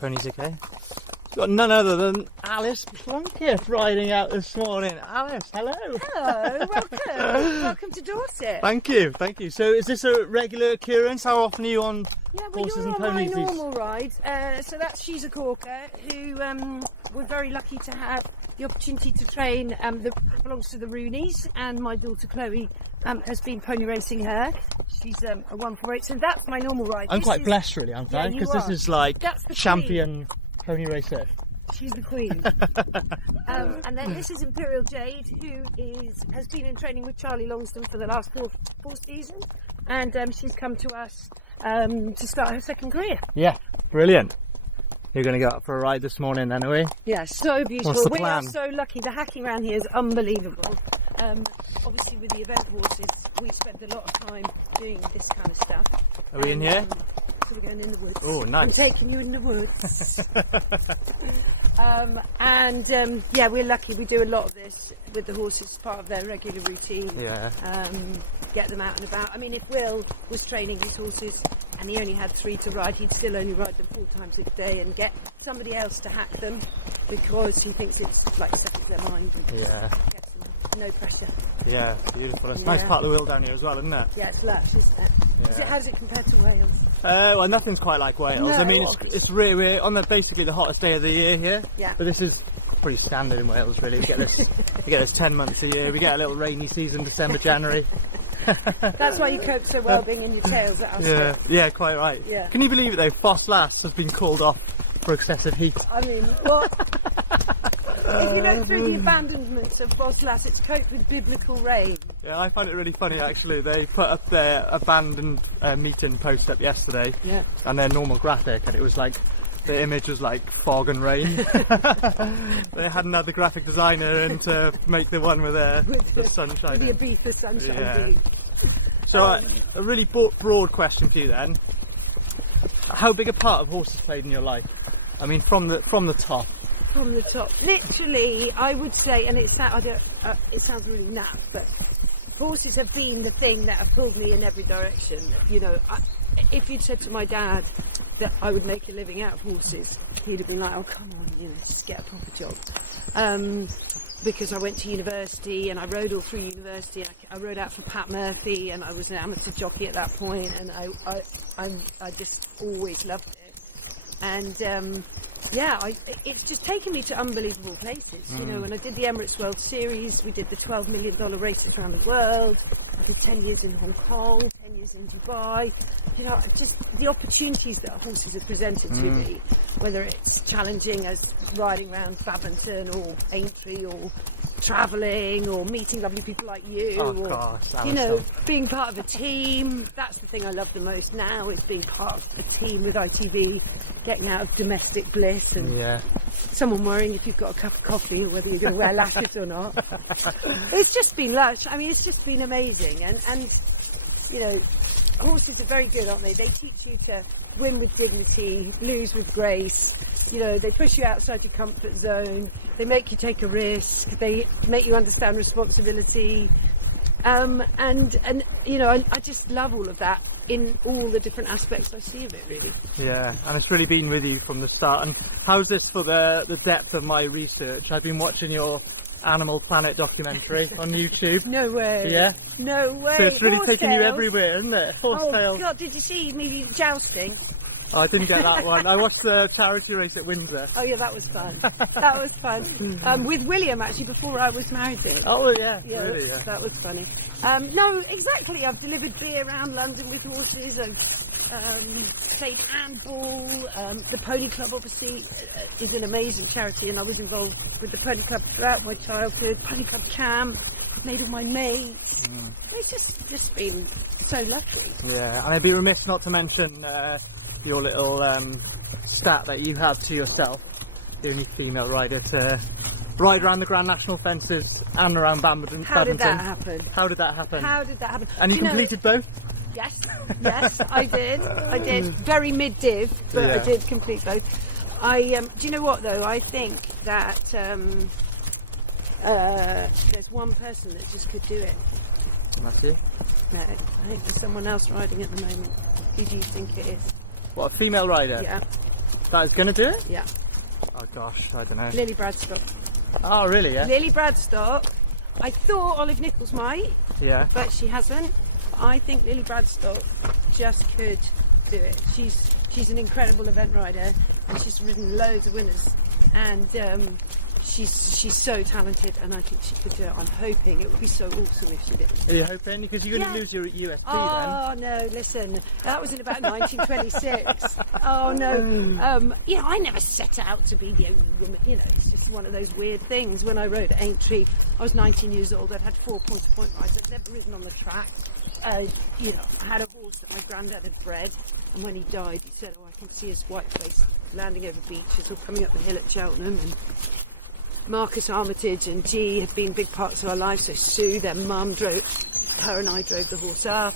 Pony's okay. We've got none other than Alice Plunkett riding out this morning. Alice, hello. Hello, welcome. Welcome to Dorset. Thank you, thank you. So is this a regular occurrence? How often are you on horses and on ponies? my normal rides. So she's a corker who we're very lucky to have the opportunity to train. That belongs to the Roonies, and my daughter Chloe has been pony racing her. She's a 148, so that's my normal ride. I'm quite blessed really, aren't I? Because this is like champion pony racer. She's the queen. And then this is Imperial Jade, who has been in training with Charlie Longston for the last four seasons, and she's come to us to start her second career. Yeah, brilliant. You're going to go out for a ride this morning then, are we? Yeah, so beautiful. What's the We plan? are so lucky. The hacking around here is unbelievable. Obviously with the event horses, we spend a lot of time doing this kind of stuff. Are we in here? So we're going in the woods. Oh, nice. I'm taking you in the woods. Yeah, we're lucky. We do a lot of this with the horses as part of their regular routine. Yeah. Get them out and about. I mean, if Will was training his horses and he only had 3 to ride, he'd still only ride them 4 times a day and get somebody else to hack them because he thinks it's like settles their mind and gets them no pressure. Yeah, beautiful. It's a nice part of the world down here as well, isn't it? Yeah, it's lush, isn't it? Yeah. How does it compare to Wales? Well, nothing's quite like Wales. No, I mean, it's really, we're on basically the hottest day of the year here. Yeah. But this is pretty standard in Wales, really. We get this 10 months a year. We get a little rainy season, December, January. That's why you cope so well being in your tails at us. Yeah, quite right. Yeah. Can you believe it though? Foss Lass has been called off for excessive heat. I mean, what? If you look through the abandonments of Foss Lass, it's coped with biblical rain. Yeah, I find it really funny actually. They put up their abandoned meeting post up yesterday, and their normal graphic, and it was like the image was like fog and rain. They hadn't had the graphic designer in to make the one with the sunshine. With the Ibiza sunshine. Yeah. So a really broad question for you then. How big a part of horses played in your life? I mean, from the top. From the top, literally, I would say, and it sounds really naff, but horses have been the thing that have pulled me in every direction. You know, if you'd said to my dad that I would make a living out of horses, he'd have been like, "Oh, come on, you know, just get a proper job." Because I went to university and I rode all through university. I rode out for Pat Murphy, and I was an amateur jockey at that point, and I just always loved it. And it's just taken me to unbelievable places. You know, when I did the Emirates World Series, we did the $12 million races around the world. I did 10 years in Hong Kong, 10 years in Dubai. You know, just the opportunities that horses have presented to me, whether it's challenging as riding around Badminton or Aintree or travelling or meeting lovely people like you, you know, being part of a team. That's the thing I love the most now, is being part of a team with ITV, getting out of domestic bliss and someone worrying if you've got a cup of coffee or whether you're going to wear lashes or not. It's just been lush. I mean, it's just been amazing, and you know, horses are very good, aren't they? They teach you to win with dignity, lose with grace. You know, they push you outside your comfort zone. They make you take a risk. They make you understand responsibility. And you know, I just love all of that in all the different aspects I see of it, really. Yeah, and it's really been with you from the start. And how's this for the depth of my research? I've been watching your Animal Planet documentary on YouTube. No way. Yeah? No way. So it's really taking you everywhere, isn't it? Oh God, did you see me jousting? Oh, I didn't get that one. I watched the charity race at Windsor. Oh yeah, that was fun. That was fun. With William, actually, before I was married there. Oh yeah. Yeah, really, that was funny. No, exactly. I've delivered beer around London with horses. I've played handball. The Pony Club, obviously, is an amazing charity, and I was involved with the Pony Club throughout my childhood. Pony Club camp, made all my mates. It's just been so lucky. Yeah, and I'd be remiss not to mention your little stat that you have to yourself, the only female rider to ride around the Grand National fences and around Badminton. How did that happen? How did that happen? How did that happen? And you completed both? Yes, I did. I did. Very mid-div, but I did complete both. Do you know what though? I think that there's one person that just could do it. That's you? No, I think there's someone else riding at the moment. Who do you think it is? What, a female rider? Yeah. That is going to do it? Yeah. Oh gosh, I don't know. Lily Bradstock. Oh really, yeah? Lily Bradstock. I thought Olive Nichols might, Yeah. but she hasn't. I think Lily Bradstock just could do it. She's an incredible event rider, and she's ridden loads of winners, and she's so talented, and I think she could do it. I'm hoping it would be so awesome if she did. Are you hoping? Because you're going to lose your USP then. Oh no, listen, that was in about 1926. Oh no, I never set out to be the only woman. It's just one of those weird things. When I rode at Aintree, I was 19 years old. I'd had 4 point-to-point rides. I'd never ridden on the track. I had a horse that my granddad had bred, and when he died, he said, "Oh, I can see his white face landing over beaches or coming up the hill at Cheltenham." And Marcus Armitage and G have been big parts of our lives. So Sue, their mum, her and I drove the horse up.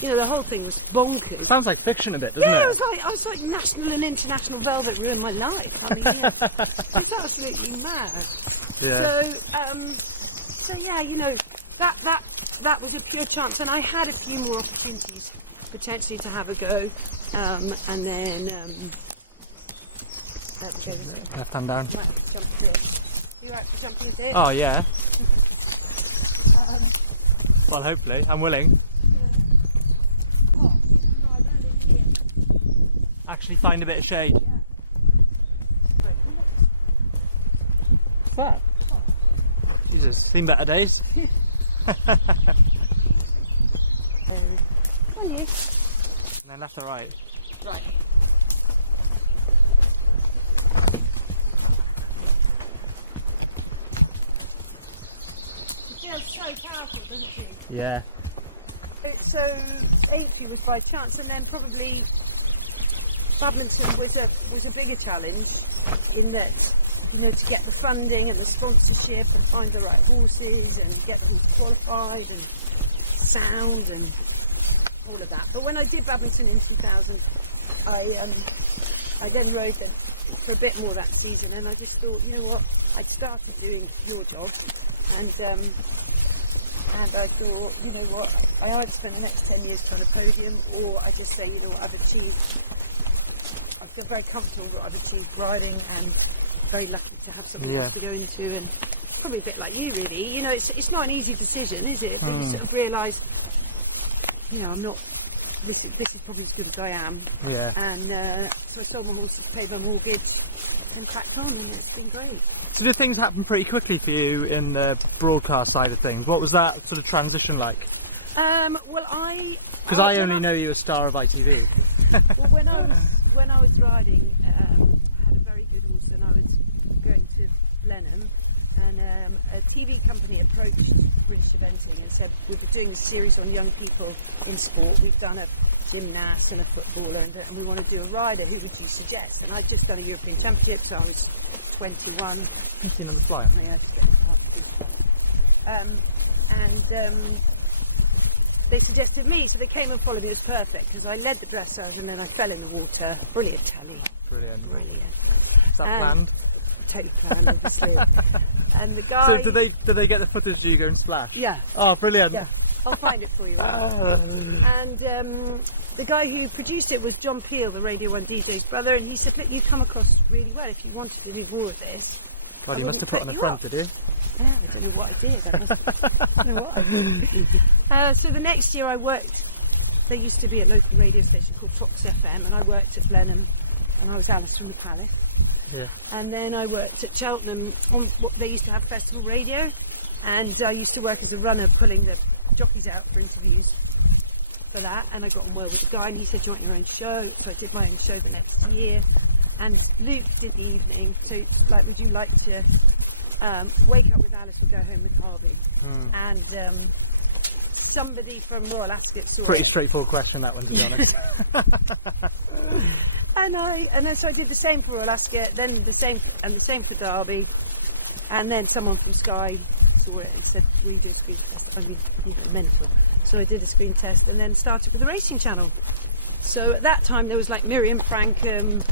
The whole thing was bonkers. Sounds like fiction a bit, doesn't it? Yeah, I was like national and international velvet ruined my life. I mean, it's absolutely mad. Yeah. So yeah, that was a pure chance, and I had a few more opportunities potentially to have a go, and then Left hand down. might have to jump through it. You right for jumping through it? Oh yeah. Well, hopefully, I'm willing. Actually, find a bit of shade. What's that? Jesus, seen better days. Come on, you. And then left or right. Right. She feels so powerful, doesn't she? Yeah. So Aintree was by chance, and then probably Badminton was a bigger challenge in that, to get the funding and the sponsorship and find the right horses and get them qualified and sound and all of that. But when I did Badminton in 2000, I then rode them for a bit more that season, and I just thought, I'd started doing your job, and I thought, I either spend the next 10 years trying to podium, or I just say, I've achieved. I feel very comfortable that I've achieved riding, and very lucky to have something else to go into, and probably a bit like you really. It's not an easy decision, is it? But you sort of realise, I'm not. This is probably as good as I am. Yeah. And so I sold my horses, paid my mortgage, and cracked on, and it's been great. So did things happen pretty quickly for you in the broadcast side of things? What was that sort of transition like? Because I only know you as star of ITV. Well, when I was riding, I had a very good horse, and I was going to Blenheim, and a TV company approached British Eventing and said, "We've been doing a series on young people in sport. We've done a gymnast and a footballer, and we want to do a rider. Who would you suggest?" And I'd just done a European Championship, so I was 21. You've seen on the fly. Yeah. They suggested me, so they came and followed me. It was perfect, because I led the dressage and then I fell in the water. Brilliant, Kelly. Brilliant. Is that planned? Totally planned, obviously. And the guy... So do they get the footage of you go and splash? Yeah. Oh, brilliant. Yeah. I'll find it for you. And the guy who produced it was John Peel, the Radio 1 DJ's brother, and he said, "Look, you come across really well. If you wanted to do more of this..." God, you must have put on the front, did you? Yeah, I don't know what I did. I don't know what I did. So the next year I worked, there used to be a local radio station called Fox FM, and I worked at Blenheim, and I was Alice from the Palace. Yeah. And then I worked at Cheltenham on what they used to have festival radio, and I used to work as a runner pulling the jockeys out for interviews for that, and I got on well with the guy, and he said, "Do you want your own show?" So I did my own show the next year. And Luke did the evening, so would you like to wake up with Alice or go home with Harvey? And somebody from Royal Ascot saw Pretty it. straightforward question, that one, to be honest. and then so I did the same for Royal Ascot, then the same for Derby, and then someone from Sky saw it and said, "Will you do a screen test?" I mean, mental. So I did a screen test, and then started with the Racing Channel. So at that time there was like Miriam Frankham,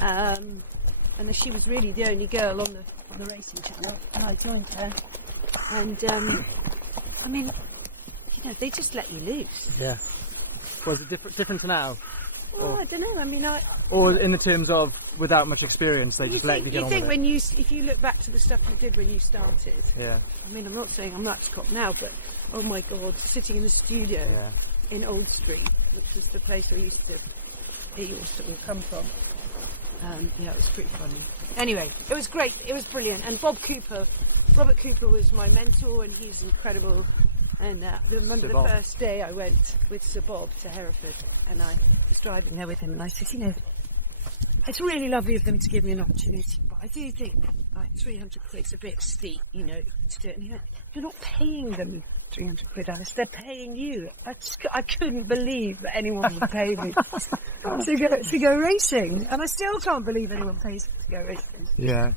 and she was really the only girl on the Racing Channel, and I joined her. And I mean, they just let you loose. Yeah. Was it different to now? Well, I don't know. I mean, or in the terms of without much experience, they just let you get on with it. You think if you look back to the stuff you did when you started. Yeah. I mean, I'm not saying I'm much cop now, but oh my God, sitting in the studio in Old Street, which was the place where you used to all come from. It was pretty funny. Anyway, it was great. It was brilliant. And Robert Cooper was my mentor, and he's incredible. And I remember the first day I went with Sir Bob to Hereford, and I was driving there with him, and I said, it's really lovely of them to give me an opportunity, but I do think like 300 quid's a bit steep, to do it. And he went, you're not paying them 300 quid, Alice, they're paying you. I couldn't believe that anyone would pay me to go racing, and I still can't believe anyone pays to go racing. Yeah.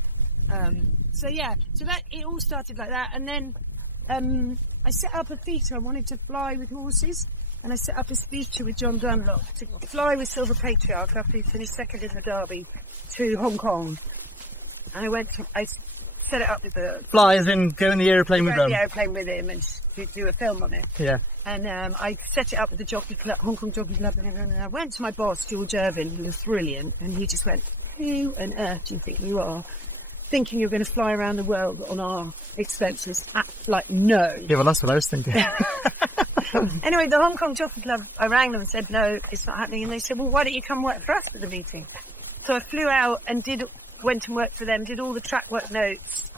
So that it all started like that, and then I set up a feature. I wanted to fly with horses, and I set up this feature with John Dunlop to fly with Silver Patriarch after he finished second in the Derby to Hong Kong. And I set it up with the fly as in go in the aeroplane with them. The aeroplane with him and do a film on it. Yeah. And I set it up with the Jockey Club, Hong Kong Jockey Club, and I went to my boss George Irvin, who was brilliant, and he just went, "Who on earth do you think you are? Thinking you're going to fly around the world on our expenses?" No. Yeah, well, that's what I was thinking. Anyway, the Hong Kong Jockey Club, I rang them and said, no, it's not happening. And they said, well, why don't you come work for us at the meeting? So I flew out and went and worked for them, did all the track work notes.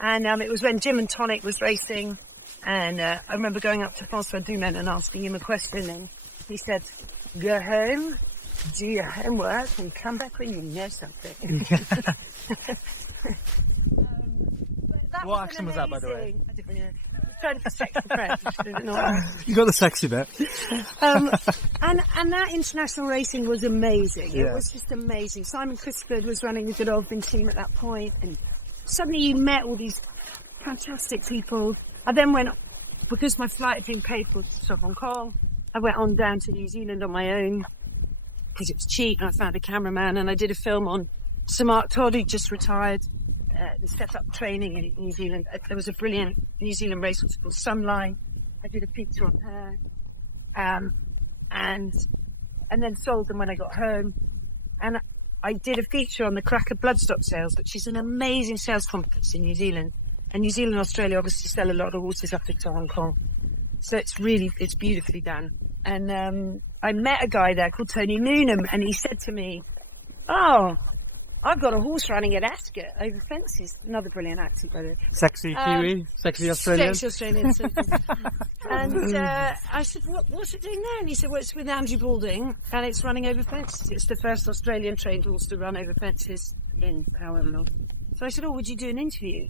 And it was when Jim and Tonic was racing. And I remember going up to Francois Dumaine and asking him a question. And he said, go home, do your homework, and come back when you know something. What accent was that, by the way? I didn't really know. Trying to sexy French. You got the sexy bit. And that international racing was amazing. Yeah. It was just amazing. Simon Crisford was running the Godolphin team at that point, and suddenly you met all these fantastic people. I then went, because my flight had been paid for to Hong Kong, I went on down to New Zealand on my own because it was cheap, and I found a cameraman, and I did a film on Sir Mark Todd, who just retired. Set up training in New Zealand. There was a brilliant New Zealand race called Sunline. I did a feature on her, and then sold them when I got home. And I did a feature on the Cracker Bloodstock sales, which is an amazing sales complex in New Zealand. And New Zealand and Australia obviously sell a lot of horses up to Hong Kong, so it's beautifully done. And I met a guy there called Tony Noonan, and he said to me, "Oh, I've got a horse running at Ascot over fences." Another brilliant accent, by the way. Sexy Kiwi, sexy Australian. Sexy Australian. And I said, what's it doing there? And he said, well, it's with Andrew Balding, and it's running over fences. It's the first Australian trained horse to run over fences in however long. So I said, would you do an interview?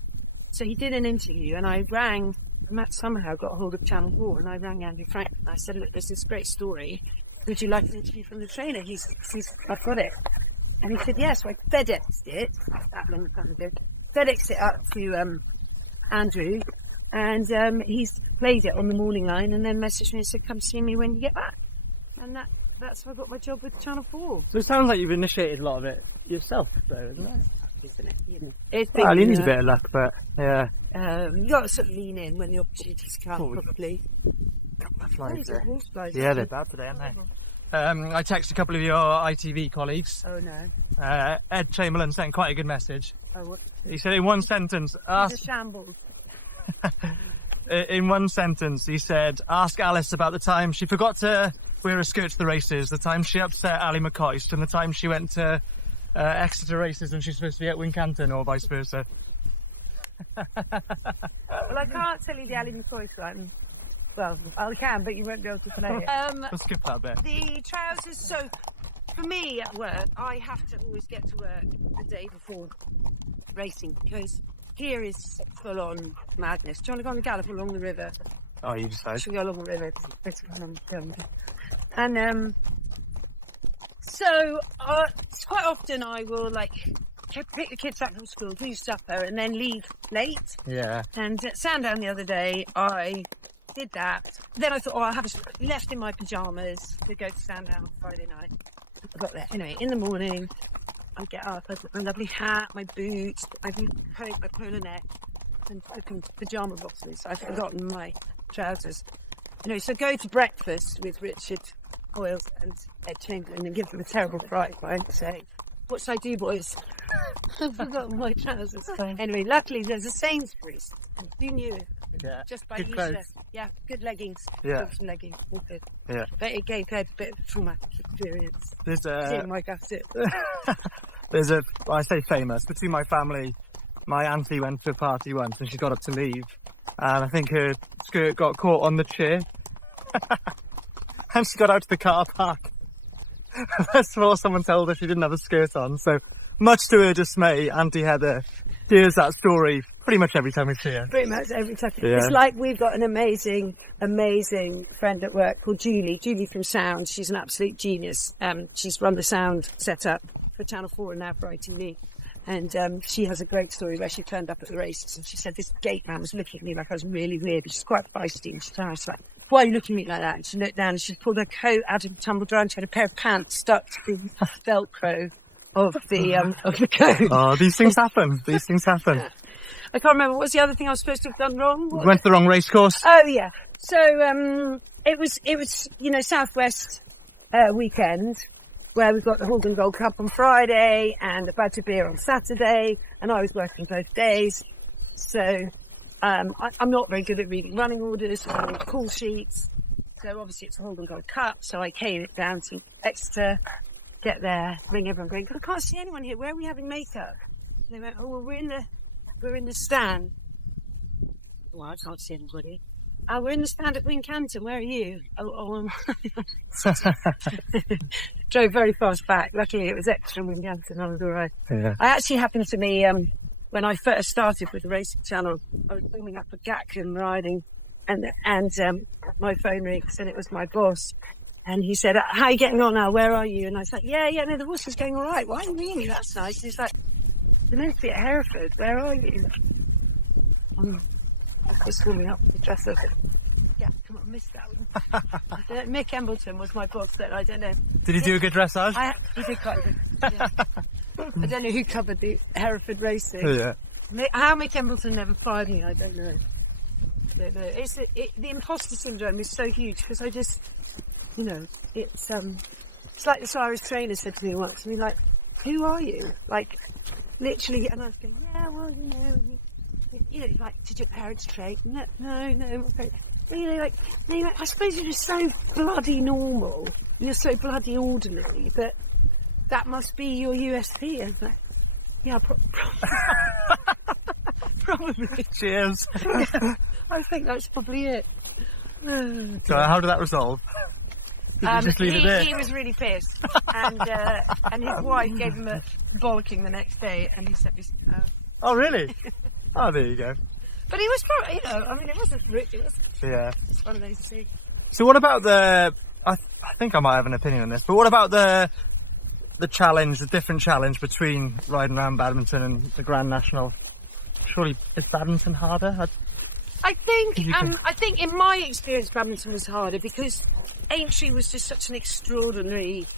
So he did an interview, and I rang, Matt somehow got hold of Channel 4, and I rang Andrew Frank, and I said, look, there's this great story. Would you like an interview from the trainer? I've got it. And he said, yes. So I FedExed it, that long time ago, FedExed it up to Andrew, and he's played it on the morning line, and then messaged me and said, come see me when you get back. And that's how I got my job with Channel 4. So it sounds like you've initiated a lot of it yourself, though, isn't it? Isn't it? You know, You need a bit of luck, but yeah. You got to sort of lean in when the opportunities come, probably. Yeah, they're bad today, aren't they? I texted a couple of your ITV colleagues. Oh no. Ed Chamberlain sent quite a good message. Oh, what? He said in one sentence, in one sentence, he said, ask Alice about the time she forgot to wear a skirt to the races, the time she upset Ali McCoist, and the time she went to Exeter races and she's supposed to be at Wincanton, or vice versa. Well, I can't tell you the Ali McCoist one. Well, I can, but you won't be able to play it. Let's skip that bit. The trousers, so for me at work, I have to always get to work the day before racing, because here is full on madness. Do you want to go on a gallop along the river? Oh, you decide. Should we go along the river? And so quite often I will pick the kids up from school, do supper, and then leave late. Yeah. And at Sandown the other day, I did that. Then I thought, I have left in my pyjamas to go to Sandown on Friday night. I got there. Anyway, in the morning, I get up, I put my lovely hat, my boots, my coat, my polo neck, and fucking pyjama bottoms. I've forgotten my trousers. Anyway, so go to breakfast with Richard oil and Ed Chamberlain and give them a terrible fright by saying, "What should I do, boys?" I've forgotten my trousers. Anyway, luckily there's a Sainsbury's. Who knew? Yeah. Just by Good Easter. clothes. Yeah, good leggings. Yeah. Got some leggings. All good. Yeah. But it gave Ed a bit of a traumatic experience. There's Seeing my gusset. there's a, well, I say famous, between my family, my auntie went to a party once and she got up to leave. And I think her skirt got caught on the chair. And she got out to the car park. First of all, someone told her she didn't have a skirt on. So, much to her dismay, Auntie Heather hears that story pretty much every time we see her. Pretty much every time. Yeah. It's like we've got an amazing friend at work called Julie. Julie from Sound. She's an absolute genius. She's run the sound setup for Channel 4 and now for ITV. And she has a great story where she turned up at the races and she said this gate man was looking at me like I was really weird. She's quite feisty and she was like, "Why are you looking at me like that?" And she looked down and she pulled her coat out of the tumble dryer and she had a pair of pants stuck to the Velcro of the coat. Oh, these things happen. These things happen. I can't remember. What was the other thing I was supposed to have done wrong? We went to the wrong race course. Oh yeah. So it was Southwest weekend where we've got the Horgan Gold Cup on Friday and the Badger Beer on Saturday, and I was working both days. So I'm not very good at reading running orders or call sheets. So obviously it's the Horgan Gold Cup. So I came it down to Exeter, get there, ring everyone, going, "I can't see anyone here. Where are we having makeup?" And they went, "Oh, well, we're in the stand." "Well, I can't see anybody." "Oh, we're in the stand at Wincanton. Where are you?" Drove very fast back. Luckily, it was Exeter and Wincanton. I was all right. Yeah. I actually happened to be, when I first started with the racing channel, I was filming up a Gatcombe riding, and my phone rings, and it was my boss. And he said, "How are you getting on now? Where are you?" And I was like, yeah, no, the horse is going all right. "Why, really? That's nice." And he's like, "You're meant to be at Hereford. Where are you?" I'm just warming up the dresser. Yeah, come on, I missed that one. Mick Embleton was my boss then. I don't know. Did he do a good dressage? He did quite good. Yeah. I don't know who covered the Hereford racing. Yeah. How Mick Embleton never fired me, I don't know. The imposter syndrome is so huge because I just, it's like this Irish trainer said to me once. I mean, like, "Who are you?" Like, literally, and I was going, "Yeah, well, like, did your parents trade?" No. Okay. I suppose you're just so bloody normal. You're so bloody ordinary, but that must be your USP. I was like, yeah, probably. Cheers. I think that's probably it. So how did that resolve? Did you just leave it there? He was really pissed, and his wife gave him a bollocking the next day, and he said, Oh, really? Oh, there you go. But he was probably, it wasn't ridiculous. Yeah. It's one of those things. So what about I think I might have an opinion on this, but what about the different challenge between riding around Badminton and the Grand National? Surely, is Badminton harder? I think in my experience, Badminton was harder because Aintree was just such an extraordinary,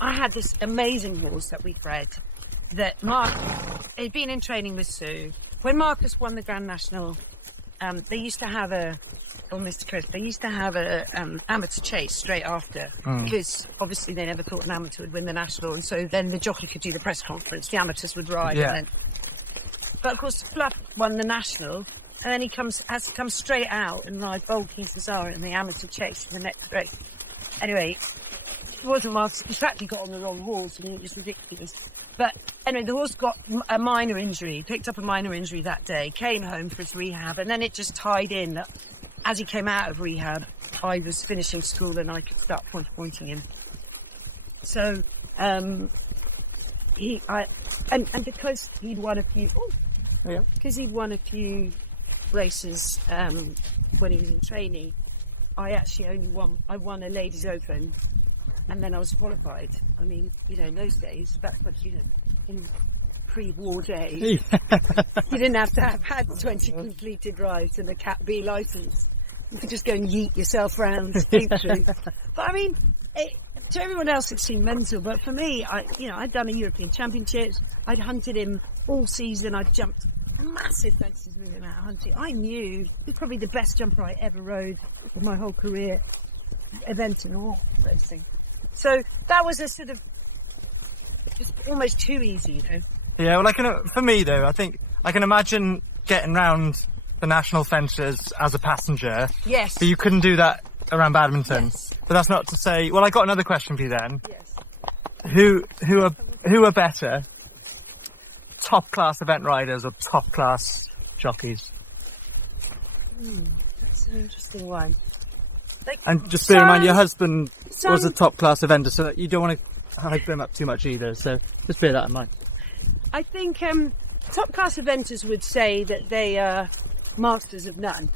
I had this amazing horse that we bred that Mark had been in training with Sue. When Marcus won the Grand National, they used to have Mr. Chris, they used to have a amateur chase straight after because obviously they never thought an amateur would win the National, and so then the jockey could do the press conference, the amateurs would ride. Yeah. But of course, Fluff won the National, and then he has to come straight out and ride Bold King Cesaro in the amateur chase in the next race. Anyway, it wasn't Marcus. In fact, he got on the wrong horse. I mean, it was ridiculous. But anyway, the horse got a minor injury, picked up a minor injury that day, came home for his rehab, and then it just tied in that as he came out of rehab, I was finishing school and I could start pointing him. So, because he'd won a few, because he'd won a few races when he was in training, I actually I won a ladies' open. And then I was qualified. I mean, in those days, that's what, in pre-war days, you didn't have to have had 20 completed rides and a Cat B licence. You could just go and yeet yourself round Aintree. But I mean, to everyone else it seemed mental, but for me, I'd done a European Championships, I'd hunted him all season, I'd jumped massive fences with him out hunting. I knew he was probably the best jumper I ever rode in my whole career. eventing or racing. So that was a sort of just almost too easy, you know. Yeah, well, for me though, I think I can imagine getting round the national fences as a passenger. Yes. But you couldn't do that around badminton. Yes. But that's not to say. Well, I got another question for you then. Yes. Who are better, top class event riders or top class jockeys? That's an interesting one. Like, And just bear in mind, your husband was a some- top class eventer, so you don't want to hype him up too much either. So just bear that in mind. I think top class eventers would say that they are masters of none,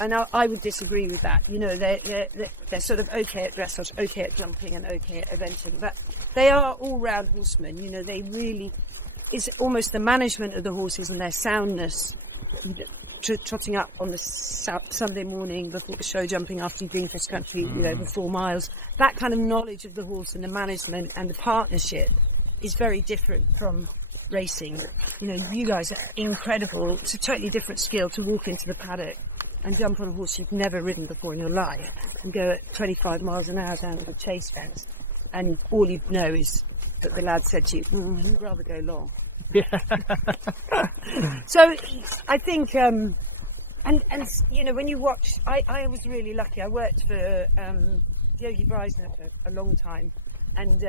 and I would disagree with that. You know, they're sort of okay at dressage, okay at jumping, and okay at eventing, but they are all-round horsemen. You know, they really, it's almost the management of the horses and their soundness. Trotting up on the Sunday morning before the show, jumping after you've been cross country, you know, for 4 miles. That kind of knowledge of the horse and the management and the partnership is very different from racing. You know, you guys are incredible. It's a totally different skill to walk into the paddock and jump on a horse you've never ridden before in your life and go at 25 miles an hour down to the chase fence, and all you know is that the lad said to you, you'd rather go long. Yeah. So I think, and you know, when you watch, I was really lucky. I worked for Yogi Breisner for a long time, and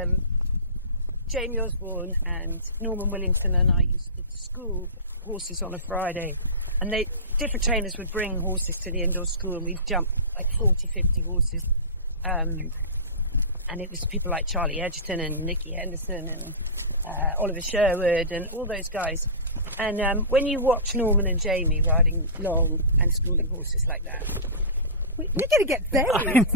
Jamie Osborne and Norman Williamson and I used to school horses on a Friday, and different trainers would bring horses to the indoor school, and we'd jump like 40, 50 horses, and it was people like Charlie Edgerton and Nicky Henderson and Oliver Sherwood and all those guys. And when you watch Norman and Jamie riding long and schooling horses like that, they're going to get buried.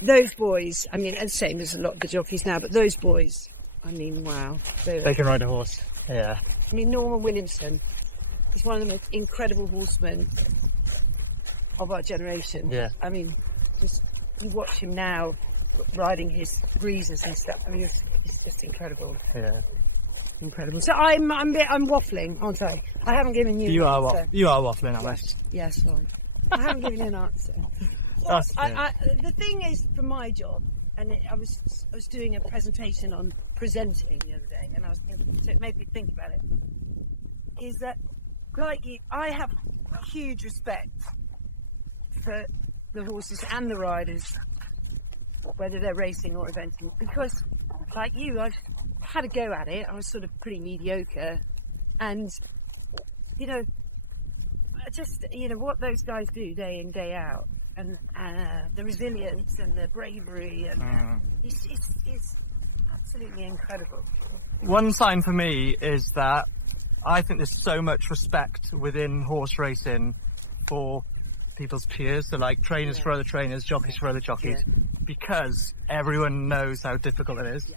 Those boys, I mean, and same as a lot of the jockeys now, but those boys, I mean, wow. They can ride a horse. Yeah. I mean, Norman Williamson is one of the most incredible horsemen of our generation. Yeah. I mean, just you watch him now riding his breezes and stuff. I mean, it's just incredible. Yeah. Incredible. So I'm waffling, aren't I? I haven't given you. You an are answer. You are waffling, Alice. Yeah, sorry. I haven't given you an answer. The thing is, for my job, and I was doing a presentation on presenting the other day, and I was thinking, so it made me think about it. Is that, like you, I have huge respect for the horses and the riders, whether they're racing or eventing, because, like you, I've had a go at it. I was sort of pretty mediocre, and you know, just what those guys do day in, day out, and the resilience and the bravery, and it's absolutely incredible. One sign for me is that I think there's so much respect within horse racing for people's peers, so like trainers for other trainers, jockeys for other jockeys, because everyone knows how difficult it is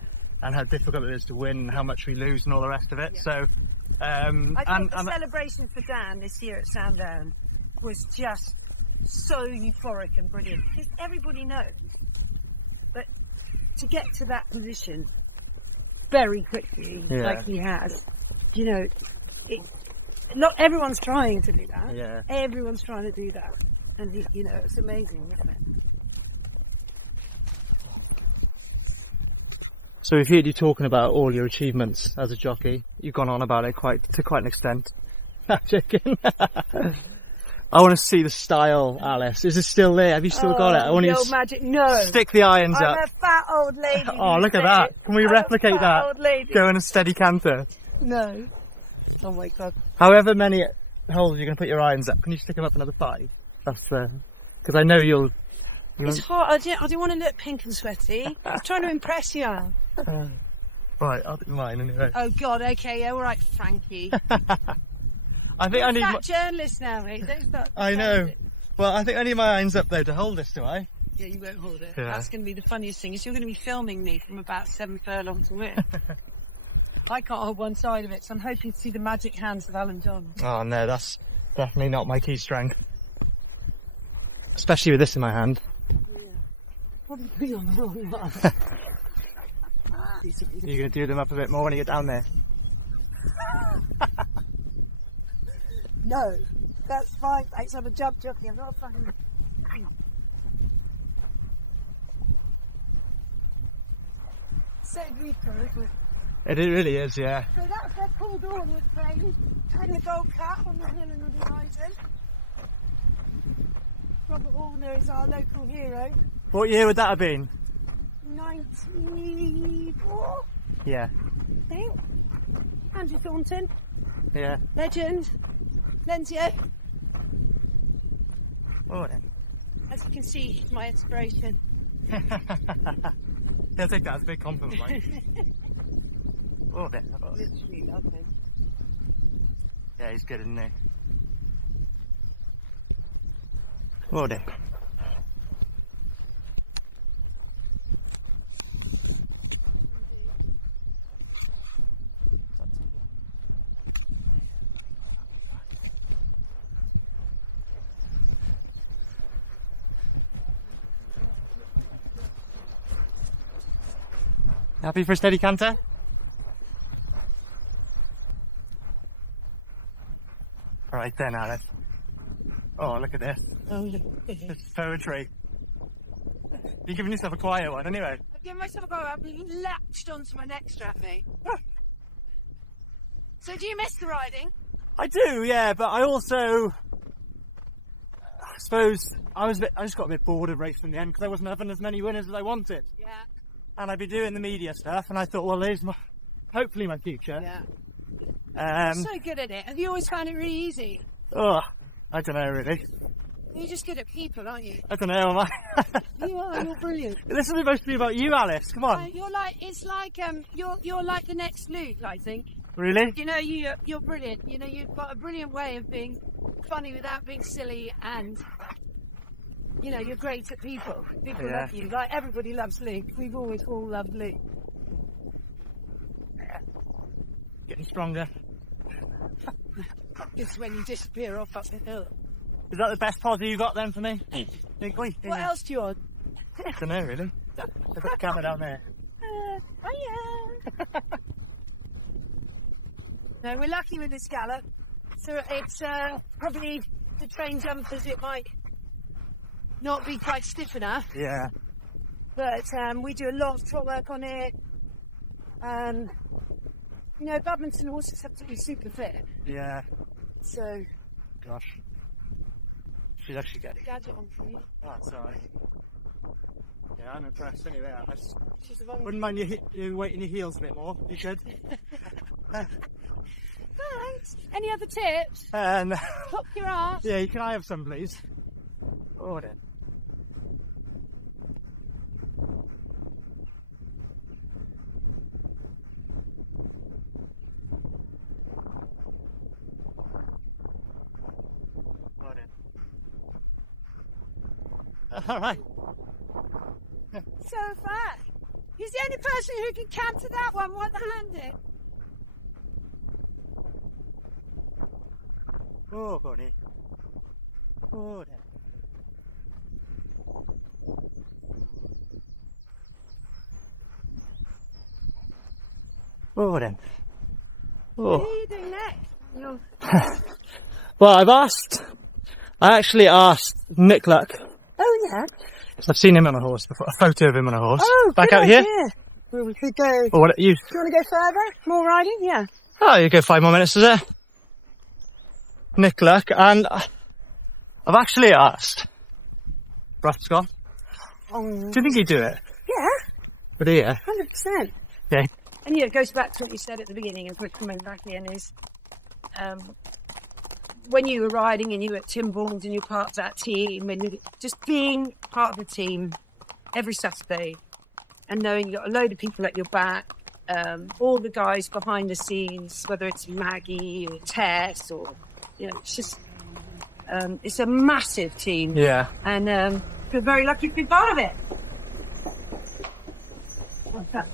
and how difficult it is to win, how much we lose and all the rest of it. So I thought the celebration for Dan this year at Sandown was just so euphoric and brilliant, because everybody knows that to get to that position very quickly, like he has, not everyone's trying to do that. Yeah. Everyone's trying to do that, and it's amazing, isn't it? So we've heard you talking about all your achievements as a jockey. You've gone on about it to quite an extent. I'm joking. I want to see the style, Alice. Is it still there? Have you still got it? I want the you old magic. No. Stick the irons I'm up. a fat old lady. Oh, look at that. Can we replicate a fat that? Old lady. Go in a steady canter. No. Oh my God. However many holes you're going to put your irons up, can you stick them up another 5? That's because I know you'll. It's hot. I don't want to look pink and sweaty. I'm trying to impress you. Right, I'll do mine anyway. Oh God. Okay. Yeah. All right, Frankie. I think I need. That journalist now, mate. Don't start. I know. Well, I think I need my irons up though to hold this, do I? Yeah, you won't hold it. Yeah. That's going to be the funniest thing. Is you're going to be filming me from about 7 furlongs away. I can't hold one side of it, so I'm hoping to see the magic hands of Alan John. Oh no, that's definitely not my key strength. Especially with this in my hand. Probably be on the wrong one. You're going to do them up a bit more when you get down there. No. That's fine. Thanks, I'm a jump jockey. I'm not a fucking. Hang on. So beautiful, isn't it? It really is, yeah. So that's where Paul Dawn was playing, playing the gold cap on the hill in the horizon. Robert Warner is our local hero. What year would that have been? 94, Yeah. I think. Andrew Thornton, Yeah. legend. Lenzio, Oh, then. as you can see, he's my inspiration. I'll take that as a big compliment, mate. Oh, then. Literally love him. Yeah, he's good, isn't he? Oh, then. Happy for a steady canter? Right then, Alice. Oh, look at this. Oh, look at this. It's poetry. You're giving yourself a quiet one, anyway. I've given myself a go. I've latched onto my neck strap, mate. So do you miss the riding? I do, yeah, but I also, I suppose, I just got a bit bored of racing in the end because I wasn't having as many winners as I wanted. Yeah. And I'd be doing the media stuff, and I thought, well, there's hopefully my future. Yeah. Um, So good at it. Have you always found it really easy? oh, I don't know really. You're just good at people, aren't you? I don't know, am I? You are. You're brilliant. This is supposed to be about you, Alice. Come on. You're like you're like the next Luke, I think. Really? You know, you're brilliant. You know, you've got a brilliant way of being funny without being silly, and you know, you're great at people. People Yeah. love you. Like everybody loves Luke. We've always all loved Luke. Getting stronger. Just when you disappear off up the hill. Is that the best posse you got then for me? Think we? What else do you want? I don't know really. I've got the camera down there. Oh yeah. No, we're lucky with this gallop. So it's probably the train jumpers. It might not be quite stiff enough, Yeah. but we do a lot of trot work on it. You know, badminton horses have to be super fit. Yeah. So, Gosh. She's actually getting it. gadget on for you. Oh, sorry. Yeah, I'm impressed anyway, Alice. She's the one. Wouldn't mind you weighting your heels a bit more, you could. Thanks. Any other tips? Pop your ass. Yeah, can I have some, please? Oh, then. Oh, then. All right. So fat. He's the only person who can canter that one one-handed. Oh, buddy. Oh, then. Oh, then. What Oh. are you doing next? You're... Well, I actually asked Nick Luck. Oh, yeah. I've seen him on a horse before, a photo of him on a horse. Oh, back good out idea. here. Well, we could go. Or what? You? Do you want to go further? More riding? Yeah. Oh, you go 5 more minutes, is it? Nick Luck, and I've actually asked Russ Scott. Oh. Do you think he'd do it? Yeah, Would he? Yeah. 100%. Yeah. And yeah, it goes back to what you said at the beginning, and we're coming back in is when you were riding and you were at Timborns and you're part of that team, and you're just being part of the team every Saturday and knowing you've got a load of people at your back, all the guys behind the scenes, whether it's Maggie or Tess or, you know, it's just, it's a massive team. Yeah. And we're very lucky to be part of it. What's that?